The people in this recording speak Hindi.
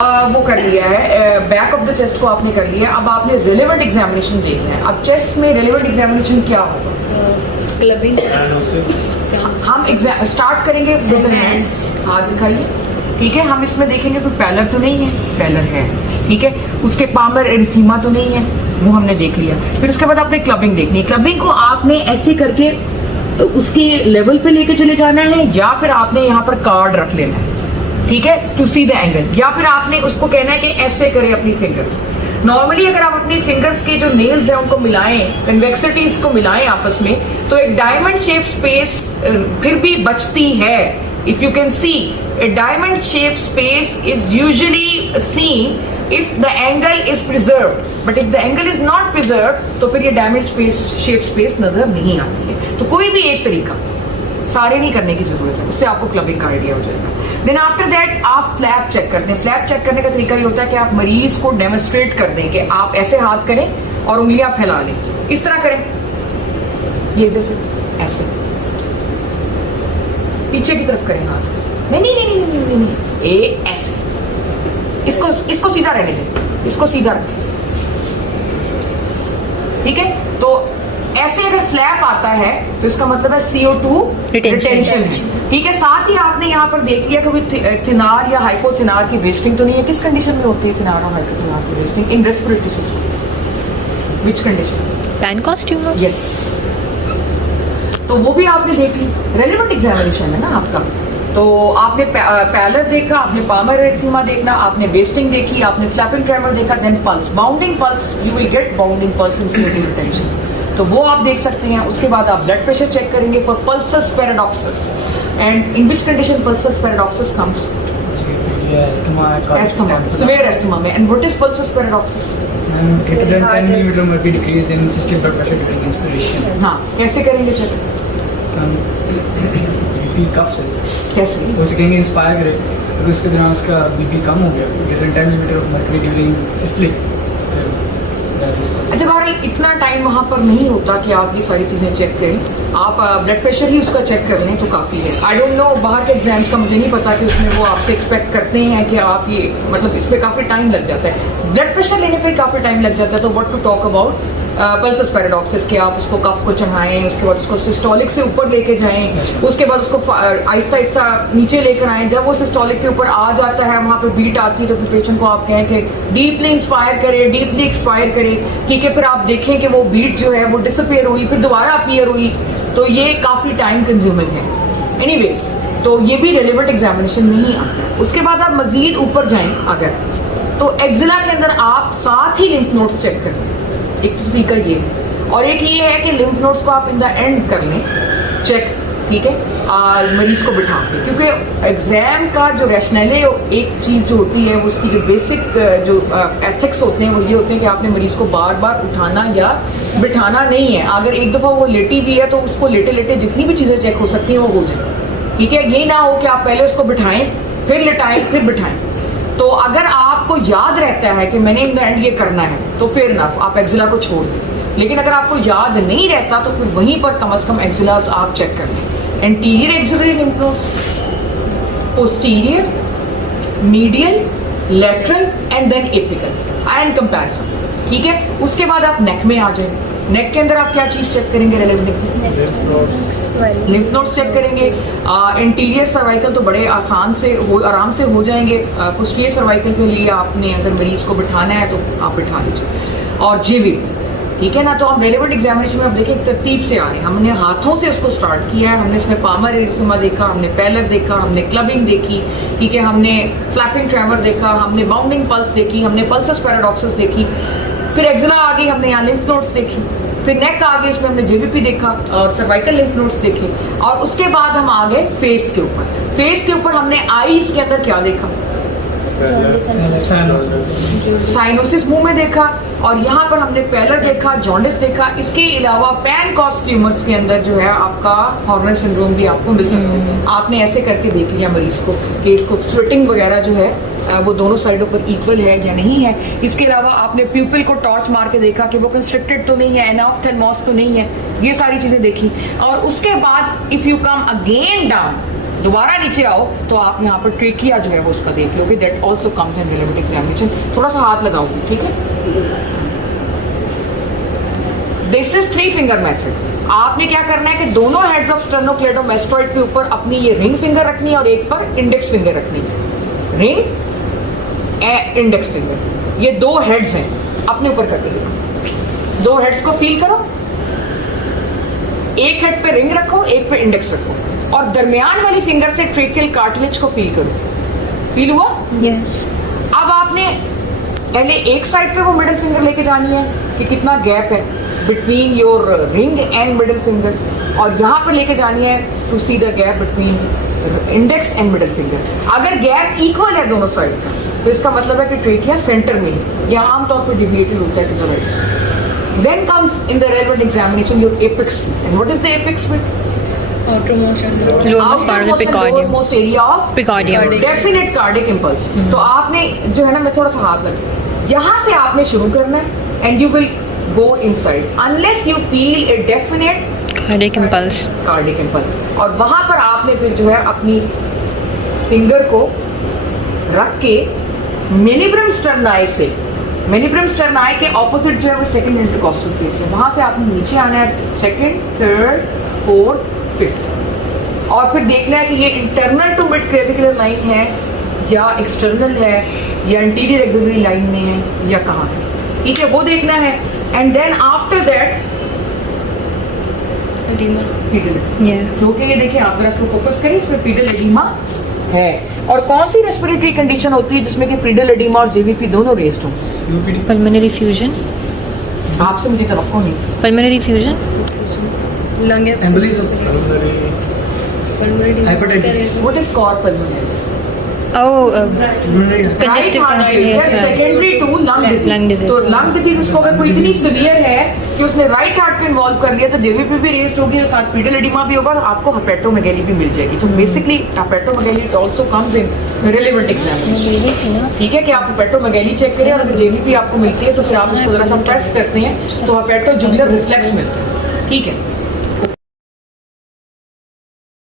वो कर लिया है, बैक ऑफ द चेस्ट को आपने कर लिया। अब आपने रिलेवेंट एग्जामिनेशन देखना है। अब चेस्ट में रिलेवेंट एग्जामिनेशन क्या होगा? क्लबिंग। हम स्टार्ट करेंगे विद द हैंड्स। हाथ दिखाइए, ठीक है। हम इसमें देखेंगे कोई पैलर तो नहीं है, पैलर है, ठीक है। उसके पामर एरिथीमा तो नहीं है, वो हमने देख लिया। फिर उसके बाद आपने क्लबिंग देखनी है। क्लबिंग को आपने ऐसे करके उसकी लेवल पे लेके चले जाना है, या फिर आपने यहाँ पर कार्ड रख लेना है, ठीक है, टू सी द एंगल। या फिर आपने उसको कहना है कि ऐसे करें अपनी फिंगर्स। नॉर्मली अगर आप अपनी फिंगर्स के जो नेल्स हैं उनको मिलाएं, कन्वेक्सिटीज को मिलाएं आपस में, तो एक डायमंड शेप स्पेस फिर भी बचती है। If you can see, a diamond shaped space is usually seen if the angle is preserved, but if the angle is not preserved तो फिर ये diamond shaped space नजर नहीं आती है। तो कोई भी एक तरीका, सारे नहीं करने की जरूरत है, उससे आपको क्लबिंग का आइडिया हो जाएगा। देन आफ्टर दैट आप फ्लैप चेक करते हैं। फ्लैप चेक करने का तरीका ये होता है कि आप मरीज को डेमोन्स्ट्रेट कर दें कि आप ऐसे हाथ करें और उंगलियां फैला लें, इस तरह करें, ये जैसे ऐसे पीछे की तरफ करें हाथ, नहीं नहीं नहीं नहीं नहीं नहीं, ए ऐसे। इसको सीधा रहने दें, इसको सीधा रखें, ठीक है। तो ऐसे अगर फ्लैप आता है तो इसका मतलब है CO2 रिटेंशन है, ठीक है। साथ ही आपने यहाँ पर देख लिया कि कोई थिनार या हाइपोथिनार की वेस्टिंग तो नहीं है। किस कंडीशन में होती है थिनार और हाइपोथिनार की wasting? In respiratory system. Which condition? Pancoast tumour. Yes, तो वो भी आपने देख ली। रेलेवेंट एग्जामिनेशन है ना आपका। तो आपने पैलर देखा, आपने पामर एरिथीमा देखना, आपने वेस्टिंग देखी, आपने फ्लैपिंग ट्रेमर देखा, then pulse, bounding pulse, you will get bounding pulse in CO2 retention, तो वो आप देख सकते हैं। उसके बाद आप ब्लड प्रेशर चेक करेंगे for pulsus paradoxus. And in which condition pulsus paradoxus comes? Asthma, severe asthma में। And what is pulsus paradoxus? Greater than 10 millimeter mercury decrease in systolic blood pressure during inspiration. हाँ, कैसे करेंगे चेक? बीपी कफ से कैसे? उसे कहेंगे इंस्पायर करे, अगर उसके दौरान उसका बीपी कम हो गया, greater than 10 millimeter of mercury during systolic, अच्छा, बहरहाल इतना टाइम वहाँ पर नहीं होता कि आप ये सारी चीज़ें चेक करें। आप ब्लड प्रेशर ही उसका चेक कर लें तो काफ़ी है। आई डोंट नो, बाहर के एग्जाम्स का मुझे नहीं पता कि उसमें वो आपसे एक्सपेक्ट करते हैं कि आप ये, मतलब इसमें काफ़ी टाइम लग जाता है। ब्लड प्रेशर लेने पर काफ़ी टाइम लग जाता है। तो what to talk about pulsus paradoxus के आप उसको कफ को चढ़ाएं, उसके बाद उसको सिस्टोलिक से ऊपर लेके जाएं, उसके बाद उसको आहिस्ता आहिस्ता नीचे लेकर आएं। जब वो सिस्टोलिक के ऊपर आ जाता है, वहाँ पे बीट आती है, तो फिर पेशेंट को आप कहें कि डीपली इंस्पायर करें, डीपली एक्सपायर करें, ठीक है। फिर आप देखें कि वो बीट जो है वो डिसअपियर हुई, फिर दोबारा अपीयर हुई, तो ये काफ़ी टाइम कंज्यूमिंग है। एनीवेज, तो ये भी रेलेवेंट एग्जामिनेशन में ही आता है। उसके बाद आप मजीद ऊपर जाएं अगर, तो एक्जिला के अंदर आप साथ ही लिम्फ नोड्स चेक करें। एक तो तरीका ये है, और एक ये है कि लिम्फ नोड्स को आप इन द एंड कर लें चेक, ठीक है, मरीज को बिठा के। क्योंकि एग्जाम का जो रैशनैले एक चीज़ जो होती है, वो उसकी जो बेसिक जो एथिक्स होते हैं वो ये होते हैं कि आपने मरीज को बार बार उठाना या बिठाना नहीं है। अगर एक दफ़ा वो लेटी भी है तो उसको लेटे लेटे जितनी भी चीज़ें चेक हो सकती हैं वो हो जाए, ठीक है। ये ना हो कि आप पहले उसको बिठाएं, फिर लिटाएं, फिर बिठाएं। तो अगर आपको याद रहता है कि मैंने इन द एंड ये करना है, तो फिर ना आप एक्जिला को छोड़ दें। लेकिन अगर आपको याद नहीं रहता तो फिर वहीं पर कम से कम एक्जिलास आप चेक कर लें। Anterior axillary lymph nodes, posterior, medial, lateral and then apical and comparison, ठीक है। उसके बाद आप नेक में आ जाए। नेक के अंदर आप क्या चीज़ चेक करेंगे? लिम्फ नोड्स चेक करेंगे। इंटीरियर सर्वाइकल तो बड़े आराम से हो जाएंगे। पोस्टीरियर सर्वाइकल के लिए आपने अगर मरीज को बिठाना है तो आप बिठा लीजिए। और जेवी, ठीक है ना। तो हम रेलेवेंट एग्जामिनेशन में आप देखें तरतीब से आ रहे हैं। हमने हाथों से उसको स्टार्ट किया है। हमने इसमें पामर एरिथीमा देखा, हमने पैलर देखा, हमने क्लबिंग देखी, ठीक है, हमने फ्लैपिंग ट्रेमर देखा, हमने बाउंडिंग पल्स देखी, हमने पल्सस पैराडॉक्सिस देखी, फिर एक्जिला आ गई, हमने यहाँ लिम्फ नोड्स देखी, फिर नेक आ गई, इसमें हमने जेबीपी देखा और सर्वाइकल लिम्फ नोड्स देखे। और उसके बाद हम आ गए फेस के ऊपर। फेस के ऊपर हमने आईज के अंदर क्या देखा? साइनोसिस मुंह में देखा, और यहाँ पर हमने पैलर देखा, जॉन्डिस देखा। इसके अलावा पैनकॉस ट्यूमर्स के अंदर जो है आपका हॉर्नर सिंड्रोम भी आपको मिल सकता है। आपने ऐसे करके देख लिया मरीज को कि इसको स्वेटिंग वगैरह जो है वो दोनों साइडों पर इक्वल है या नहीं है। इसके अलावा आपने प्यूपिल को टॉर्च मार के देखा कि वो कंस्ट्रिक्टेड तो नहीं है, एनाफ्थेलमोस तो नहीं है, ये सारी चीजें देखी। और उसके बाद if you come again down दोबारा नीचे आओ तो आप यहाँ पर ट्रेकिया जो है वो उसका देख लोगे, that also comes in relevant examination. थोड़ा सा हाथ लगाओ, ठीक है। This is 3 finger method. आपने क्या करना है कि दोनों हेड्स ऑफ स्टर्नोक्लेडोमास्टोइड के ऊपर अपनी ये रिंग फिंगर रखनी है और एक पर इंडेक्स फिंगर रखनी है। रिंग एंड इंडेक्स फिंगर, ये 2 हेड्स हैं, अपने ऊपर करके देखो। 2 हेड्स को फील करो, एक हेड पे रिंग रखो, एक पे इंडेक्स रखो, और दरमियान वाली फिंगर से ट्रेकियल कार्टिलेज को फील करो। फील हुआ? यस। अब आपने पहले एक साइड पे वो मिडिल फिंगर लेके जानी है कि कितना गैप है between your ring and middle finger, और यहाँ पर लेके जानी है to see the gap between index and middle finger. अगर गैप इक्वल है दोनों साइड का तो इसका मतलब है कि ट्रेकिया सेंटर में है, या आमतौर पर डिविएटेड होता है to the right. Then comes in the relevant examination your apex fit. And what is the apex fit? Outermost and the lowest part of the precardium. Lowermost area of Precardium. definite cardiac impulse. तो आपने जो है ना, मैं थोड़ा सा हाथ लगा, यहाँ से आपने शुरू करना है and you will go inside unless you feel a definite Cardiac impulse. cardiac impulse. और वहाँ पर आपने फिर जो है अपनी फिंगर को रख के मेनिब्रम स्टर्नाई से, मेनिब्रम स्टर्नाई के ऑपोजिट जो है वो सेकंड इंटरकॉस्टल फेस है, वहाँ से आपने नीचे आना है, सेकंड, थर्ड, फोर्थ, फिफ्थ, और फिर देखना है कि ये internal to midclavicular line है या एक्सटर्नल है या इंटीरियर एक्सिलरी लाइन में है या कहाँ है, ठीक है, वो देखना है। And then after that pedal, Yeah. क्योंकि ये देखिए आप अगर इसको फोकस करें, इसमें पीडल एडिमा है। और कौन सी रेस्पिरेटरी कंडीशन होती है जिसमें कि पीडल एडिमा और जेवीपी दोनों रेस्ड हों? UPD Pulmonary fusion. आपसे मुझे तवक्को नहीं थी। Pulmonary fusion. Lung embolism hypertension What is core pulmonary? Oh, urinary congestive heart failure. Secondary to lung disease. Lung disease. तो लंग डिजीज उसको अगर कोई इतनी सीवियर है कि उसने राइट हार्ट को इन्वॉल्व कर लिया तो जेवीपी भी रेस्ड होगी और साथ पीडल एडिमा भी होगा और आपको हेपेटोमेगाली भी मिल जाएगी। तो basically hepatomegaly it also comes in relevant examination. ठीक है कि आप हेपेटोमेगाली चेक करें और अगर जेवीपी आपको मिलती है तो फिर आप उसको जरा सा प्रेस करते हैं तो हेपेटोजुगुलर रिफ्लेक्स मिलता है। ठीक है,